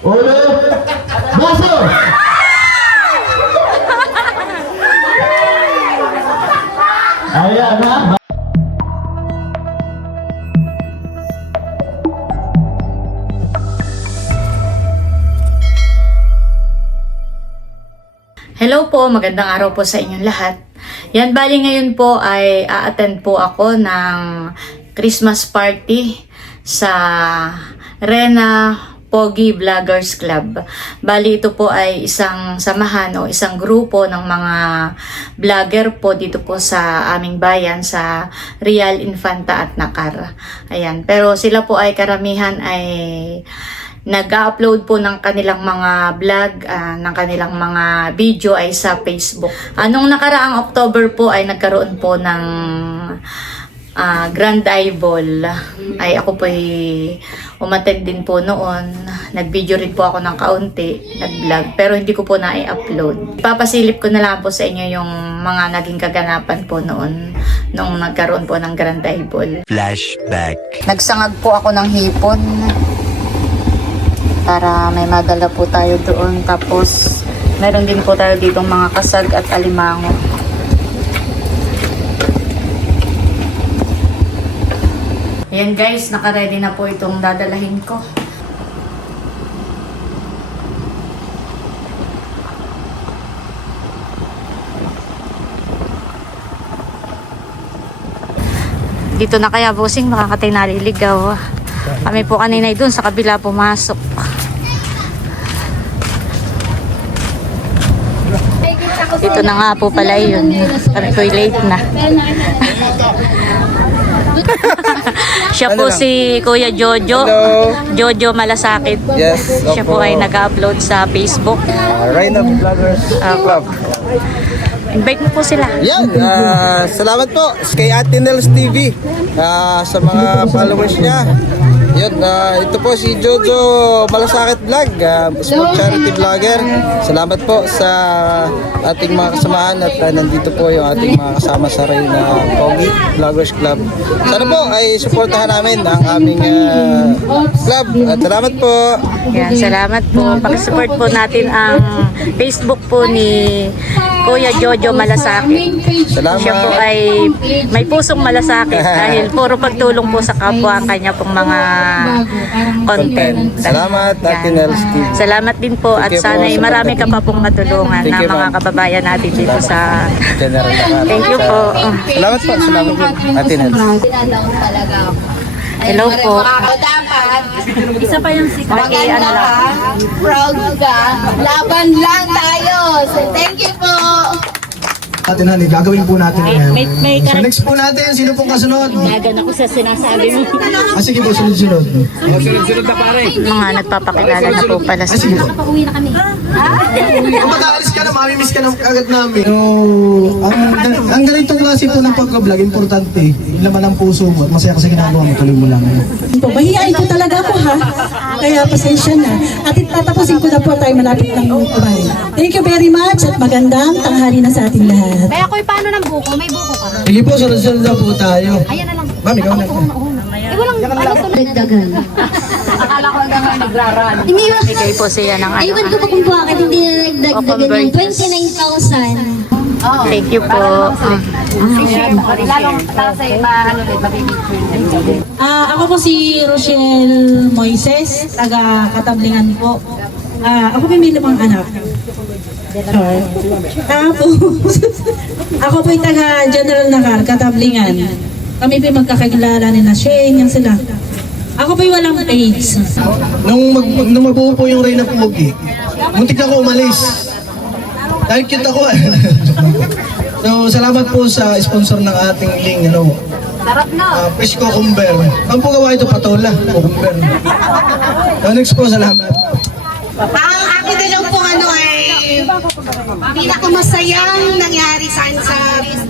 Ulit. Baso. Ayan ha. Hello po, magandang araw po sa inyong lahat. Yan, bali ngayon po ay a-attend po ako ng Christmas party sa Rena Pogi Vloggers Club. Bali ito po ay isang samahan o isang grupo ng mga vlogger po dito po sa aming bayan sa Real Infanta at Nakar. Ayan, pero sila po ay karamihan ay nag-upload po ng kanilang mga vlog, ng kanilang mga video ay sa Facebook. Nung nakaraang October po ay nagkaroon po ng Grand Eye Ball. Ay ako po ay umattend din po noon. Nag-video rin po ako ng kaunti, nag-vlog, pero hindi ko po na-i-upload. Papasilip ko na lang po sa inyo yung mga naging kaganapan po noon nung nagkaroon po ng Grand Eye Ball. Flashback. Nagsangag po ako ng hipon para may madala po tayo doon. Tapos meron din po tayo dito mga kasag at alimango. Ayan guys, naka-ready na po itong dadalahin ko. Dito na kaya bossing, makakatay naliligaw. Kami po kanina doon sa kabila pumasok. Dito na nga po pala yun. Kami po late na. Siya po si Kuya Jojo. Hello. Jojo Malasakit. Yes, Siya po ay nag-upload sa Facebook. Rhino Vloggers Club. Invite mo po sila. Yan, salamat po kay Ate Nels TV sa mga followers niya. Yun, ito po si Jojo Malasakit Vlog, small charity vlogger. Salamat po sa ating mga kasamahan at nandito po yung ating mga kasama sa Reyna Pogi Vloggers Club. Sana po ay suportahan namin ang aming club. At salamat po. Yan, salamat po. Pakisupport po natin ang Facebook po ni Kuya Jojo Malasakit. Salamat. Siya po ay may pusong malasakit dahil puro pagtulong po sa kapwa ang kanya pong mga content. Salamat, Ate Yan. Nels TV. Salamat din po at Thank you sana po ay sa marami ka pa pong matulungan Thank na you, mga ma'am. kababayan natin dito sa... General Nakar. Thank you po. Salamat po, salamat po, Ate Nels. Hello po. Dapat, Isa pa yung secret. maganda ka, proud ka, laban lang tayo. So, thank you po. Atin na, gagawin po natin ngayon. may So next po natin, sino pong kasunod? Nagan ako sa sinasabi mo. Sige po, sunod-sunod. Mga nagpapakilala na po pala Ah, sige sila. po. Kung mag-aalis ka na, mamimiss ka na agad namin. So, ang ganitong klase po ng pag-vlog, importante. Yung laman ng puso mo at masaya ka sa ginagawa mo, tuloy mo lang. Po, mahihain po talaga ako ha. Kaya pasensya na. At tatapusin ko na po tayo malapit ng kumain. Thank you very much at magandang tanghali na sa ating lahat. Kaya ako'y paano ng buko? May buko ka? Sige po, sunod-sunod na po tayo. Ayan na lang. Ma'am, ikaw na. Walang ano to nagdagan. Akala ko naman nagraran. Hindi ba? Bigay po siya ng ano. Ayun ko pa kung bakit hindi na nagdagdagan yung 29,000. Thank you po. Lalong tasay ano ulit, Ako po si Rochelle Moises, taga Katablingan po. Ako po may 5 anak. Tapos, ako po yung taga General Nakar, Katablingan. Kami po yung magkakilala ni na Shane, yan sila. Ako po yung walang page. Nung mabuo po yung Reyna Pogi, muntik na ako umalis. Dahil cute ako eh. So, salamat po sa sponsor ng ating ling, Sarap na. Fish cucumber. Ang po gawa ito, patola, cucumber. So, next po, salamat. Ang akin na lang po ay pinakamasayang nangyari sa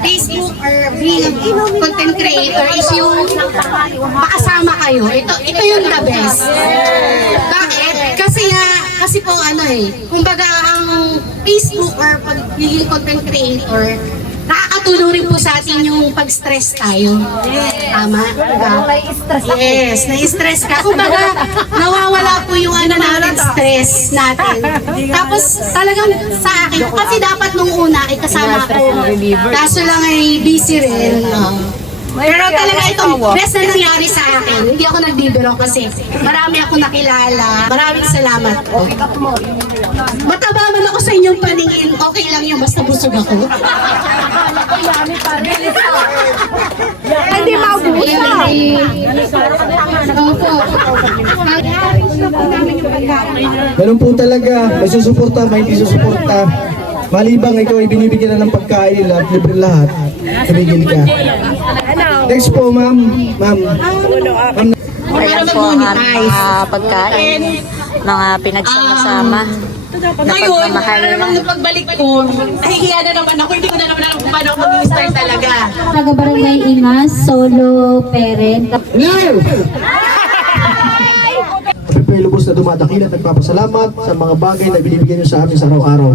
Facebook or being a content creator is yung makasama kayo. Ito yung the best. Bakit? Kasi po kumbaga ang Facebook or pagiging content creator, nakakatulong nakakatulong rin po sa atin yung pag-stress tayo. Tama? Yes, na-stress ka. Kumbaga, nawawala po yung ano natin, stress natin. Tapos talagang sa akin, kasi dapat nung una ay kasama ko. Kaso lang ay busy rin. Pero talaga itong best na nangyari sa akin. Hindi ako nagbibiro kasi marami ako nakilala. Maraming salamat po. Mataba man ako sa inyong paningin, okay lang yung basta busog ako. Hindi mabusa. Opo. Ganun po talaga, may susuporta, may hindi susuporta. Malibang ikaw ay binibigyan na ng pagkain nila at libre lahat, tumigil ka. Next po, ma'am. Ma'am. Ayan po ang aming mga pagkain, mga pinagsama-sama na pagmamahal. Pagbalik ko, nahihiya na naman ako. Hindi ko na naman alam kung paano ako mag-start talaga. Taga Barangay Imas, solo parent. Hello! Kami lubos na dumadakil at nagpapasalamat sa mga bagay na binibigyan niyo sa amin sa araw-araw.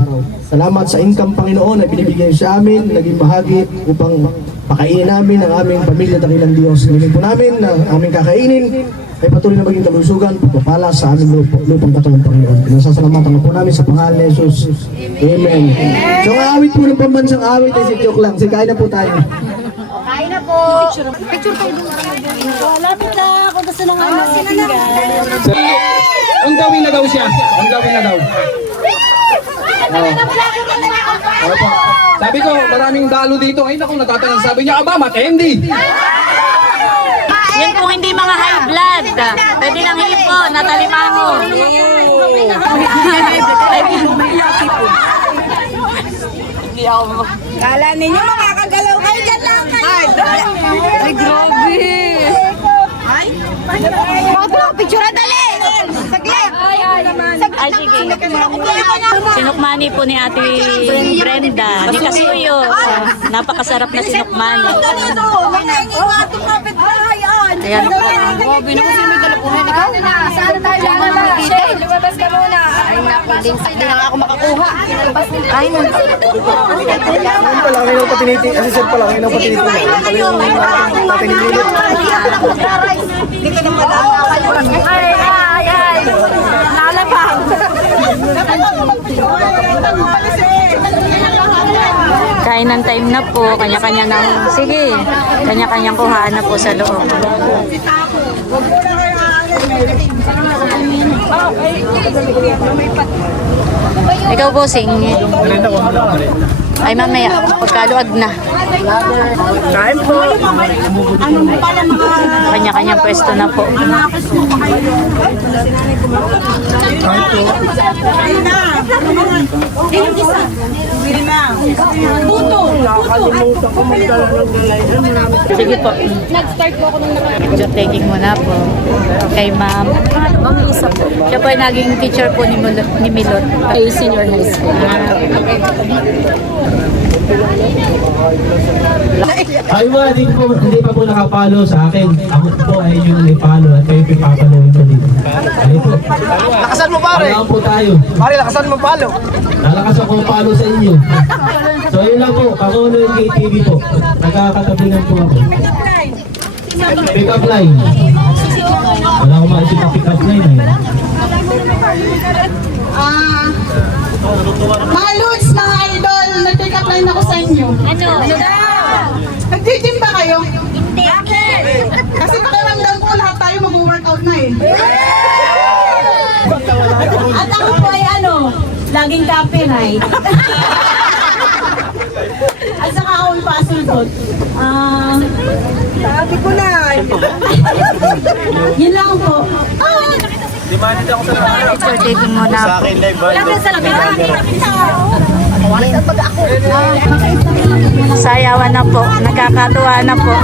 Salamat sa income, Panginoon, na binibigyan niyo sa amin, naging bahagi upang pakainin namin ang aming pamilya dakilang Diyos. Ngayon po namin na aming kakainin ay patuloy na maging kalusugan, pagpapala sa aming lupang katawan, Panginoon. Pinasasalamatan po namin sa pangalan ni Jesus. Amen. So ang awit po ng pambansang awit ay si joke lang. Kain na po tayo. Kain na po. Picture tayo doon. Lapit na ako gusto ng Ang gawin na daw siya. Ang gawin na daw. Opo. Sabi ko, maraming dalo dito. Ay, naku, natatanong. Sabi niya, aba, matendi. Yan kung hindi mga high blood. Pwede lang hipo, natalimango. Kala ninyo makakagalaw kayo dyan lang kayo. Ay, grabe. Ay? Picture na dali. Saglit. Ay, sige. Sinukmani po ni Ate Brenda. Di kasuyo. Napakasarap na sinukmani. Ayan po. Grabe na kasi may dalapunan. Saan tayo lumabas ka muna. Ay, napiling. Hindi na ako makakuha. Ay, Ano pala, ngayon ang patiniti. Kasi sir pala, ngayon ang patiniti. Hindi ko naman ay. Lalabang. Kainan time na po. Kanya-kanya ng... Sige. Kanya-kanyang kuhaan na po sa loob. Ikaw, bossing. Ay, mamaya. Pagkaluag na. Kanya-kanyang pwesto na po. Sige po. Picture taking muna po. Kay ma'am. Siya po ay naging teacher po ni Milot. Ay, senior high school. Ay mga, hindi pa po nakapalo sa akin. Ako po ay yung ipalo at kayo pipapaloin ko dito. Ay po. Lakasan mo, pare. Palaan po tayo. Pare, lakasan mo, palo. Lalakas ako palo sa inyo. So yun lang po, ako na yung KTV po. Nagkakatabigan po ako. Pick up line. Wala akong maisip na pick up line eh. Mga Lods, mga idol, nag-pick up line ako sa inyo. Ano? Nag-gym ba kayo? Hindi. Kasi pakiramdam ko lahat tayo mag-workout na eh. At ako po ay laging copyright. At saka ako yung pasultot. Sabi ko na. Yun lang po. Picture taking muna po. Sayawan na po. Nagkakatuwa na po.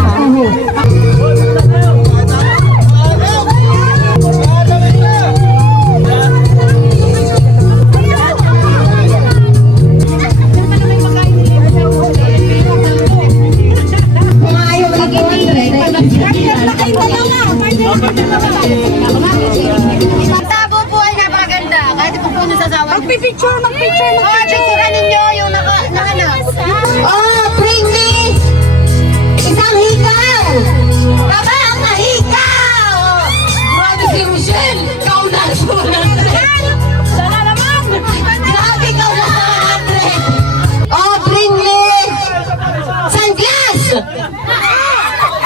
Tabo po ay napakaganda. Kahit po po nasasawa. Magpipicture. Tsura ninyo yung naka. Bring me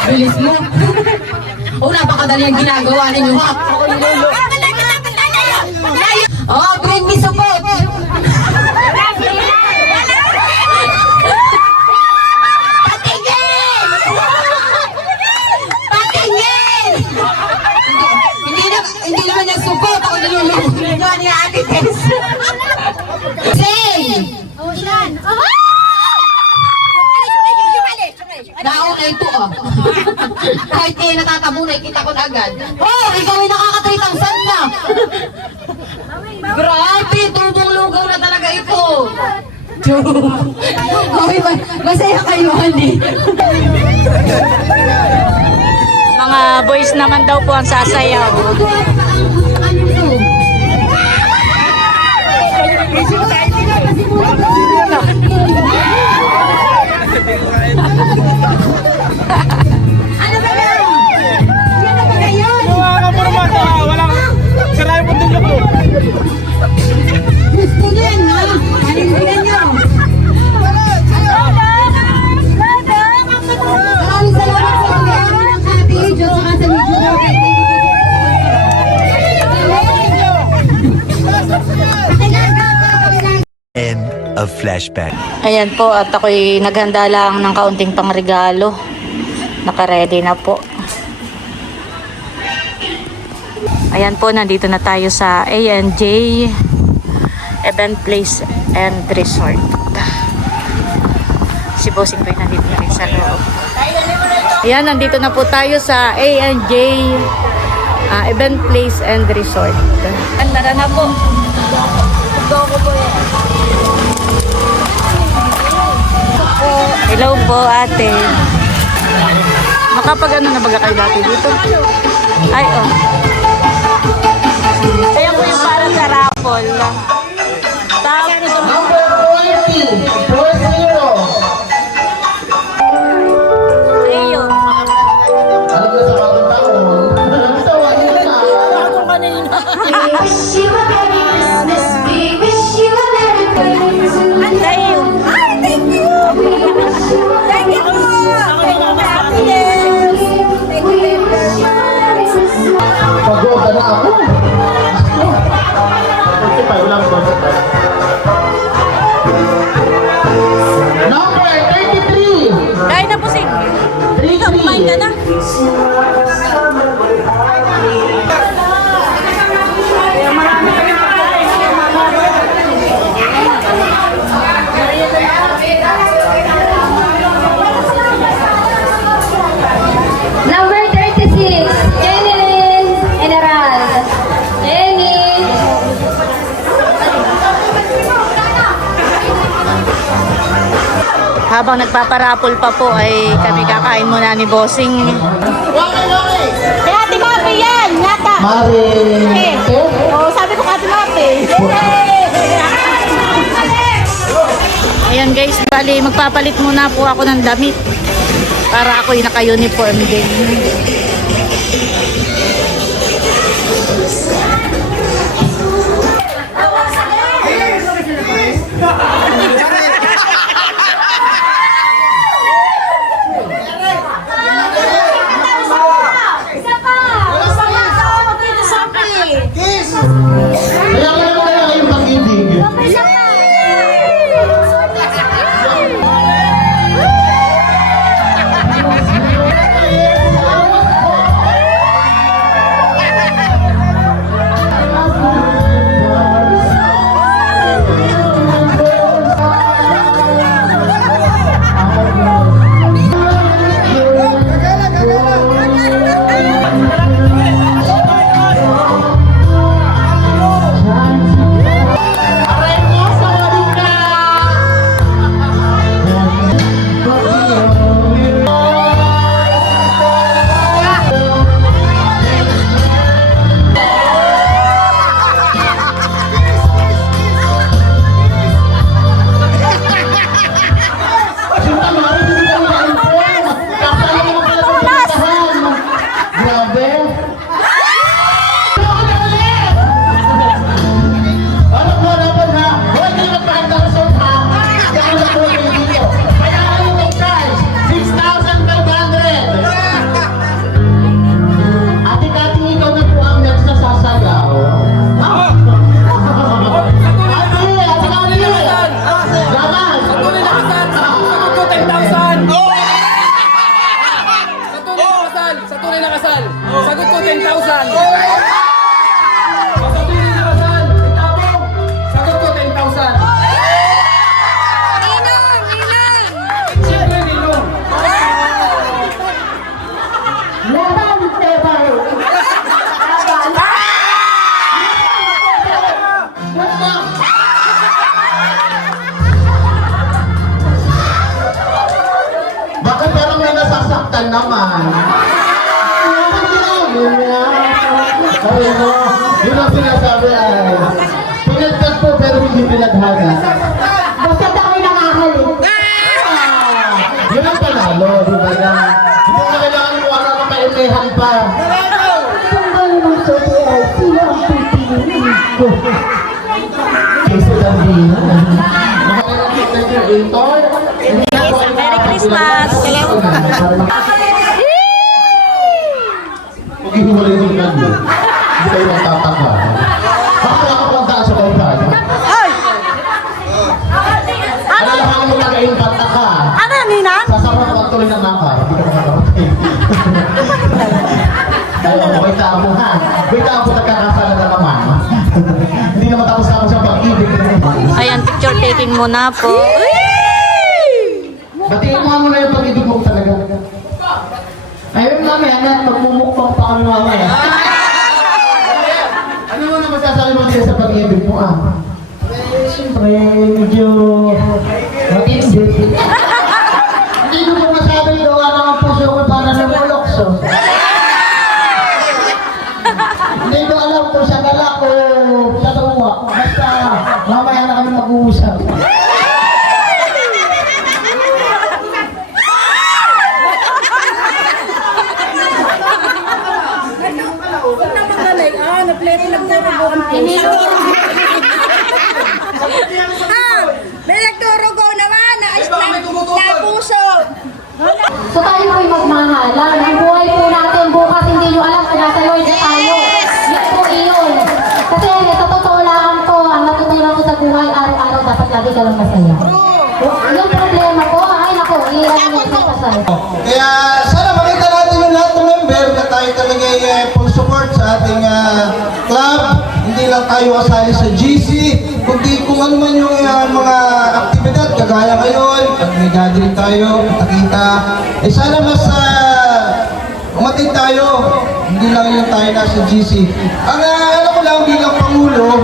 Bilis mo. Oh, napakadali ang ginagawa ninyo, ha? Oh, bring me support. Patingin! Patingin! Hindi naman yung support. Ako nilulungan niya Ate Tess. Say! Nauna ito ah. Kahit kayo natatabunay, kita ko na agad. Oh, ikaw ay nakaka-3,000 na. Grabe, tubong lugaw na talaga ito. Okay, masaya kayo, honey. Mga boys naman daw po ang sasayaw. Ano ba yan? Yan na ba yun? Gusto nyo yan, ha? Panindigan nyo. Maraming salamat sa pag-aaral ng Ate Diyos sa kasa ni Diyos. End of flashback. Ayan po, at ako'y naghanda lang ng kaunting pangregalo. Naka-ready na po. Ayan po, nandito na tayo sa A&J Event Place and Resort. Si Bossing Boy nandito na rin sa loob. Ayan, nandito na po tayo sa A&J Event Place and Resort. Tara na po. Hello po, ate. Makapag-ano na baga kayo dati dito? Ay, oh. Ayan po yung para sa raffle. Ayun. Wish you a Merry Christmas. We wish you a Merry Christmas. Ayun. Thank you. Thank you po. Happiness. Thank you very much. Pagoda na ako. Number 33. Kain na po, Sig. Ikaw, kumain ka na. Number 36, Jenny General. Jenny. Habang nagpaparapol pa po ay kami kakain muna ni Bossing. Kaya Ate Mape yan, yata. Mare. Oo, sabi ko Ate Mape. Ayan guys, bali magpapalit muna po ako ng damit para ako'y naka-uniform din. Kaya kayong pag-ibig. kalimutan naman. Sabi mo, yun ang sinasabi ay, pinagtag po pero hindi pinaghaga. Basta tayo nakakalit. Yun ang panalo, di ba na? Hindi mo kailangan mo ang mapailehan pa. Kung gano'n ang suti ay sino ang pipiliin ko? Kasi Dambina. Nakakilakit na creator. Merry Christmas! Huwag hihiwalay yung naglo. Hindi kayo magtataka. Bakit ako puntaan sa kaupad? Alalahanin mo nag-impact ka. Ano, Nina? Sasama ko ang tuloy ng nakar. Hindi ka makakapatid. Wait ako ha. Wait ako nagkakasala na naman. Hindi naman tapos ako sa pag-ibig. Ayan, picture taking muna po. Batiin mo muna yung pag-ibig mo talaga. Ayun namin, anak, magmumukbang pa kami mamaya. Ano mo na masasabi mo dito sa pag-ibig mo Siyempre, medyo matindi. Hindi mo po masabi gawa ng ang puso ko para namulokso. Hindi ko alam kung sa galak o sa tuwa. Basta mamaya na kami mag-uusap. May nagturugo naman na puso. So tayo po'y magmahalan. Ang buhay po natin bukas hindi nyo alam kung nasa Lord na tayo. Yun po iyon. Kasi sa totoo lang po, ang natutunan ko sa buhay araw-araw dapat lagi ka lang masaya. Yung problema ko, ay nako, iyan mo sa pasal. Kaya sana makita natin yung lahat ng member na tayo talaga full support sa ating club. Hindi lang tayo kasali sa GC, kundi kung ano man yung mga aktibidad, kagaya ngayon, at may gathering tayo, kita. Sana mas umatid tayo, hindi lang yung tayo nasa GC. Ang alam ko lang bilang Pangulo,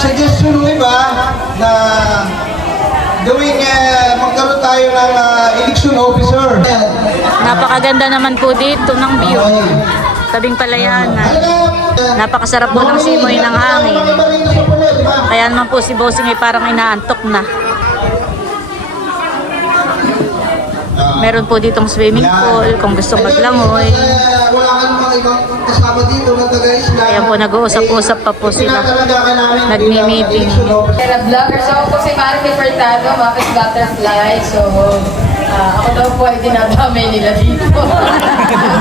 suggestion mo iba na gawing magkaroon tayo ng election officer. Napakaganda naman po dito ng view. Tabing palayanan. Napakasarap po ng simoy ng hangin. Kaya naman po si Bossing ay parang inaantok na. Meron po ditong swimming pool kung gusto maglangoy. Wala ka namang ibang kasama dito na taga-Isla. Kaya po nag-uusap-usap pa po sila. Nagmi-meeting. Kaya vlogger. So ako po si Marky Furtado, Muppet Butterfly. So ako daw po ay dinadamay nila dito.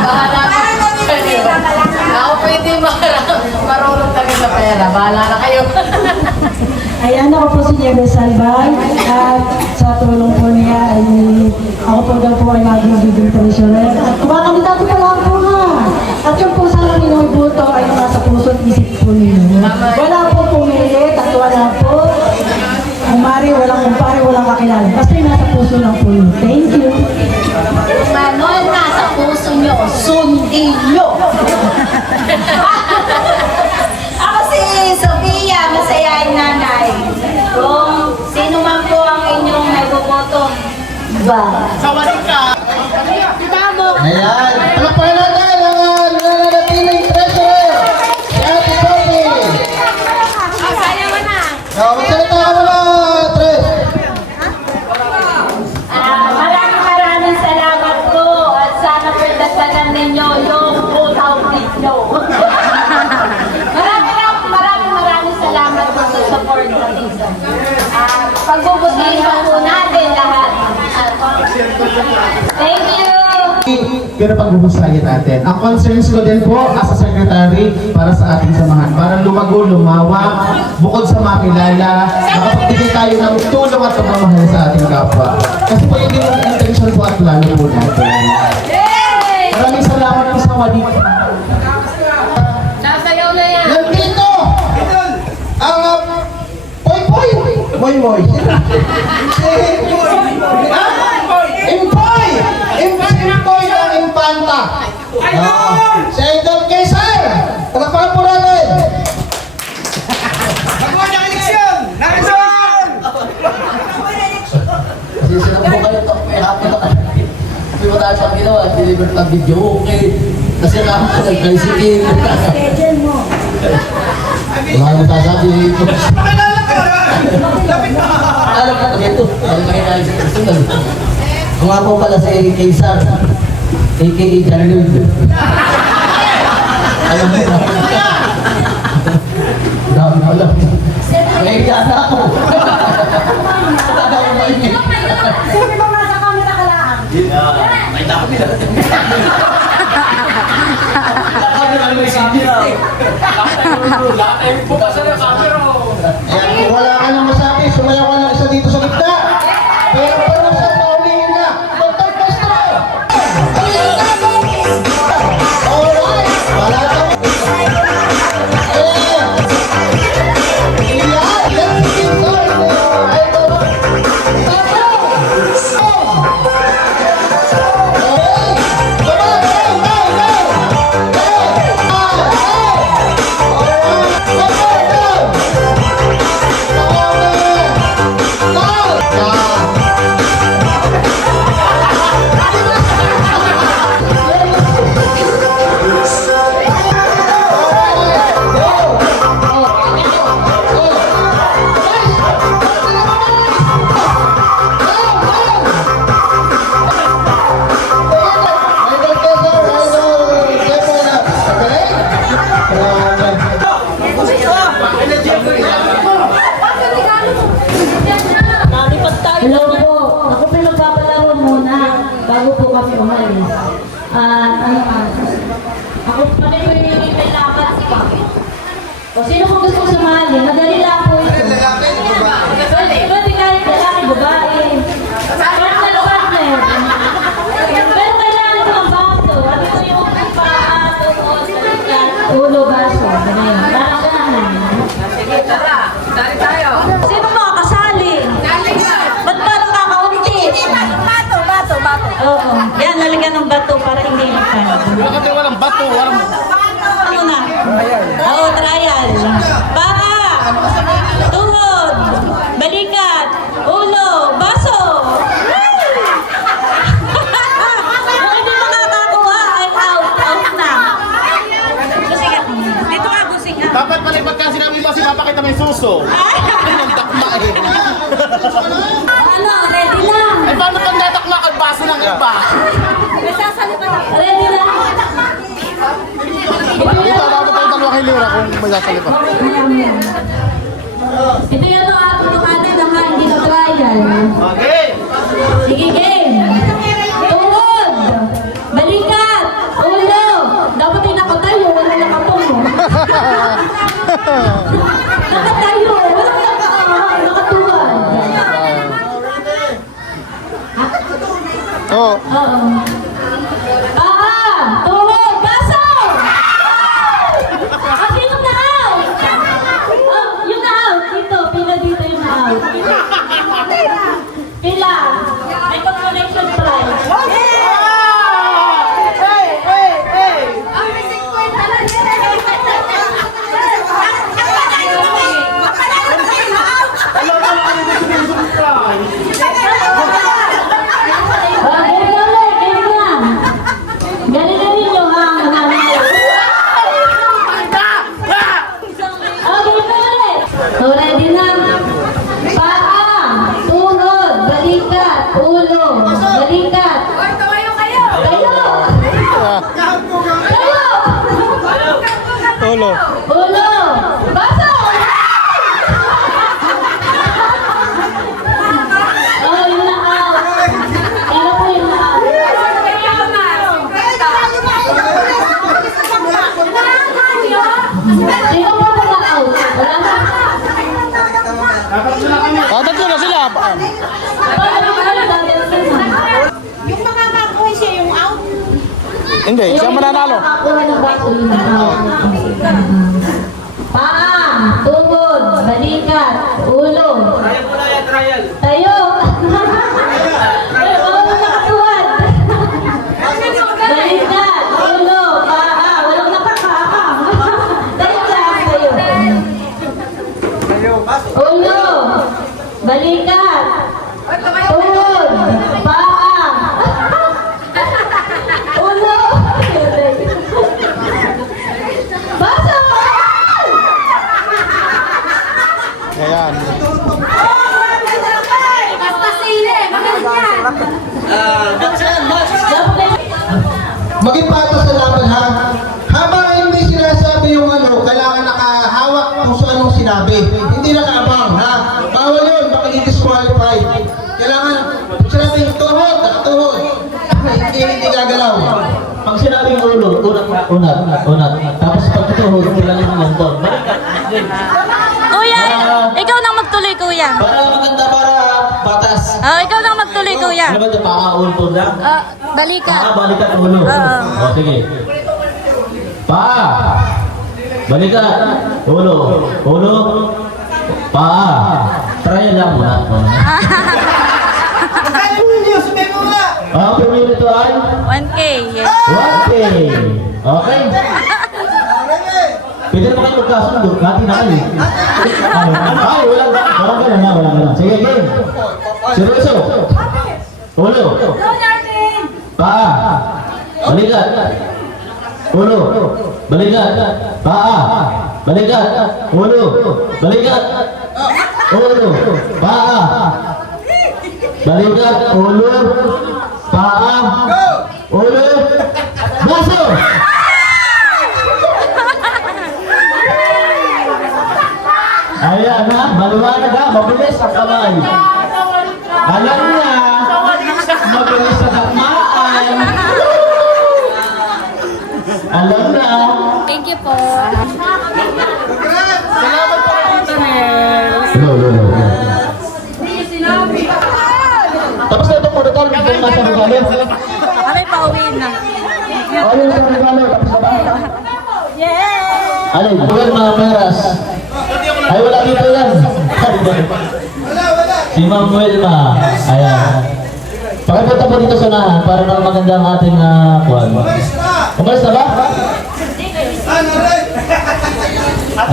Bahala na kayo. Ako po hindi marunong talaga sa pera. Bahala na kayo. Ayan, ako po si Diego Salvay at sa tulong po niya ay ako po daw po ay magiging treasurer. At kumakandidato pa lang po ha. At yung po sana ninyong ibuto ay nasa puso at isip po ninyo. Wala po pumilit at wala po kumari, walang kumpare, walang kakilala. Basta yung nasa puso lang po yun. Thank you. Manon, nasa puso nyo, sundin nyo. Ako si Sofia, masayain nanay. Kung sino man po ang inyong nagboboto, ba? Ayan. Palakpakan natin ang nananatiling treasurer. Si Ate Sophie. Sayang mo na. Magsalita ka muna, Tres. Maraming salamat po at sana pagdagdagan ninyo yung putaw ninyo. Maraming salamat po sa support natin. Pagbubutihin pa po natin lahat. Thank you! Pero pagbubusahin natin. Ang concerns ko din po as a secretary para sa ating samahan. Para lumago, lumawak, bukod sa makilala, makapagbigay tayo ng tulong at pagmamahal sa ating kapwa. Kasi po yun yung intention po at plano po natin. Maraming salamat po sa wadik. Nasayaw na yan. Nandito ang Poy-Poy. Poy-Poy. Impoy! Impoy ng Impanta. Si Idol Kaiser. Palakpakan po natin. Nagawa ng eleksyon! Kasi sila po kayo ito. May happy na kayo. lahat ang ginawa, deliver ng video, okay. Kasi nag-tricycle. Wala nang sasabi dito. Alam ka, ito. Alam ka tayo sa personal. Kung nga po pala sa Kaysar, a.k.a. Jarlud. Alam mo na. Dami na alam. Nahiya na ako. Sino ba nasa camera ka lang? May takot nila. Kung wala ka nang masabi, sumayaw ka lang isa dito sa gitna. Pero pag nasa paulingin na, Dr. Castro! Alright! Wala ka. Let's begin, sir. Ay, baba. Hello po. Ako po magpapalaro muna bago po kami umalis. Ako pati po yung may lakad pa. O sino po gusto sumali? Madali lang po ito. Pwede kahit lalaki, babae. Partner, partner. Pero kailangan ko ang baso. Ano po yung paa, tukod, ulo, baso. Ganyan. Parang ganun. Sige, tara. Dali tayo. Sino makakasali? Ba't parang kakaunti? Bato. Oo. Yan, lalagyan ng bato para hindi mapan. Bakit walang bato? Walang... Ano na? Oo, trial. Paa, tuhod, balikat, ulo, baso. Kung hindi makakakuha, ay out na. Gusingan. Dito ka, gusingan. Dapat pala pagka sinabi mo, sinapakita mo yung suso. Ang takma eh. Ano, ready lang. Eh, paano pag natakma ang baso ng iba? Ready lang. Ito, dapat tayo dalawang hilira kung may sasalipa. Ito yung mga tutukanin na hindi na trial. Okay! Sige, game. Tuhod, balikat, ulo. Dapat ay nakatayo, wala nakatungo. Nakatayo, wala nakatuwad. Oo. Oo. Tuhod, baso! Sino na out? Yung na out, dito, pila dito yung na out. Pila. May consolation prize. Galing-galing nyo ha, mananalo. Galing ulit. So, ready na. Paa, tuhod, balikat, ulo, balikat. Tayo! Ulo. Ulo, baso! Oh, yun na out. Ano po yung na out? Sino po na out? Wala na. Tatlo na sila. Paano ba na dadalhin na? Yung makakakuha siya yung out. Hindi, siya mananalo. Nakakuha ng baso yun na out. Paa, tuhod, balikat, ulo. Tayo. Walang nakatuwad. Balikat, ulo, paa, walang nakakakam. Tayo lang, tayo. Ulo, balikat, tuhod, paa. maging patas sa laban ha. Habang hindi sinasabi yung ano, kailangan nakahawak kung sa anong sinabi. Hindi nakaabang ha. Bawal yun, baka i-disqualify. Kailangan, sinabi yung tuhod, nakatuhod. Hindi gagalaw. Pag sinabing ulo, unat. Tapos pag tuhod, kailangan mo ng ton. Kuya, ikaw nang magtuloy, kuya. Para maganda, para batas. Ikaw nang magtuloy, kuya. Ano ba ito? Paa-ultod lang? Balikat. Balikat ulo. O, sige. Paa. Balikat. Ulo. Ulo. Paa. Try lang muna. Pumili ito ay 1K, yes. 1K. Okay. Pwede naman kayo magkasundo. Kati na kayo. Ay, walang ganun na. Walang ganun. Sige, game. Seryoso. Ulo. Paa. Balikat. Ulo. Balikat. Paa. Balikat. Ulo. Balikat. Ulo. Paa. Balikat. Ulo. Paa. Ulo. Baso. Ayan ha, maliwanag ha, mabilis ang kamay. Alam niya, mabilis sa takmaan. Alam na. Thank you po. Hello. Tapos na ito po, Dutol. Ito yung nasa regalo. Kami pauwi na. Ayun sa regalo. Tapos na ba? Yeah! Alin? Buwan mga peras. Ay, wala dito yan. Si Ma'am Wilma. Ayan. Pakipunta po dito sa unahan para nang maganda ang ating kuwan. Umalis na ba?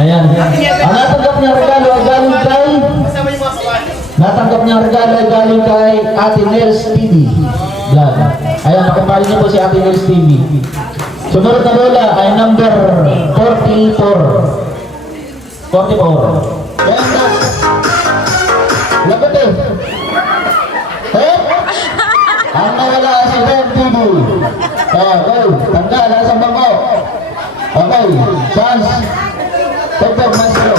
Ayan. Ang natanggap niya regalo ay galing kay Ate Nels TV Vlog. Ayan, nakapali niyo po si Ate Nels TV. Sumunod na lola ay number 44. Ayan na. Lagot eh. Ang nawala si Ren TV. Okay, tanda, nasa bangko. Okay, chance. Toto, Maslo.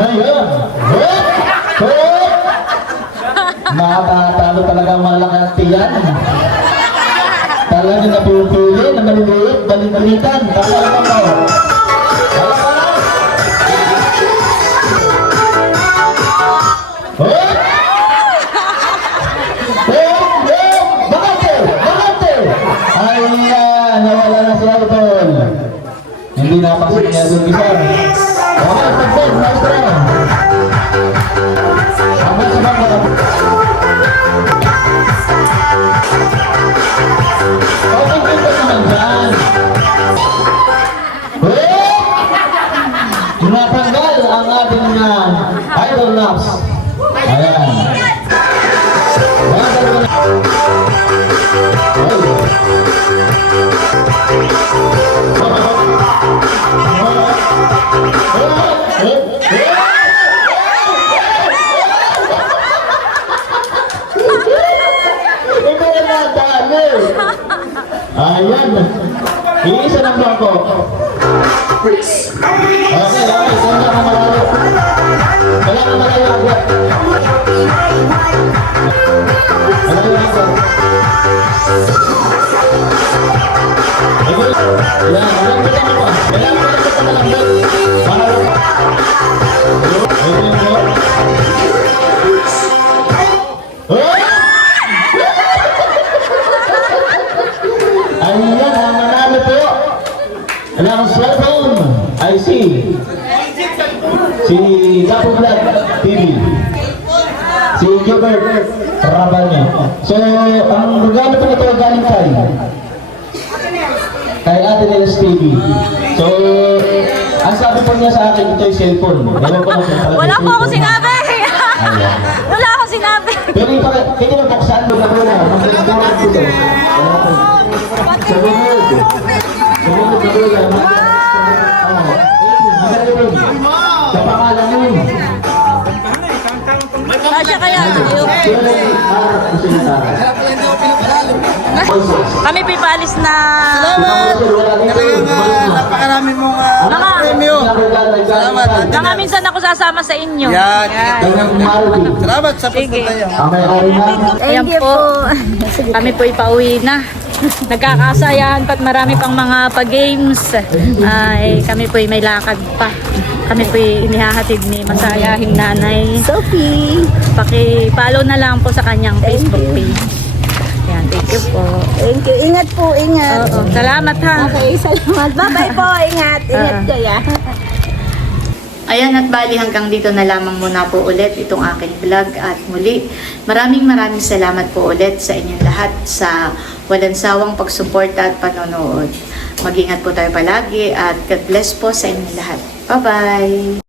Ayun. Nakakatalo talaga ang malaki ang tiyan. Talaga napupili na maliliit, balibalitan. Talaga mo. Ayan, nawala na si Idol. Hindi napasok niya doon isa. Okay, pagpag, maestro. Hanggang sa mga okay, dito naman dyan. Natanggal ang ating Idol Naps. Ayan. Ayan. Iisa ng bangko. Okay. Kung na malayo. Wala na malayo agad. Malayo agad. Ayan. Alam ko lang ako. Alam ko lang ako malambot. Maharap. Ayan mo. Ayan, ang manalo po. Ang cellphone ay si Dapo Vlog TV. Si Gilbert Rabanyo. So, ang regalo po ito galing kay Ate Nels TV. So, ang sabi po niya sa akin, ito yung cellphone. Wala po ako sinabi! Wala ako sinabi! Pero yung pwede lang buksan mo na muna. Magkakaroon po ito. Sumunod na lola. Sa pangalan mo. Siya kaya. Kami pipalis na. Salamat! Talagang napakarami mong premyo. Salamat. Mga minsan ako sasama sa inyo. Yan. Salamat sa pagpunta niyo. Ayan po. Kami po ipauwi na. Nagkakasayahan pa't marami pang mga pa-games. Ay, kami po may lakad pa. Kami po inihahatid ni masayahing nanay Sophie. Paki-follow na lang po sa kanyang Facebook page. Yan, thank you po. Thank you. Ingat po, ingat. Oo, salamat ha. Okay, salamat. Bye-bye po. Ingat. Ingat kayo. Ayan at bali hanggang dito na lamang muna po ulit itong aking vlog at muli maraming salamat po ulit sa inyong lahat sa walang sawang pagsuporta at panonood. Mag-ingat po tayo palagi at God bless po sa inyong lahat. Bye-bye!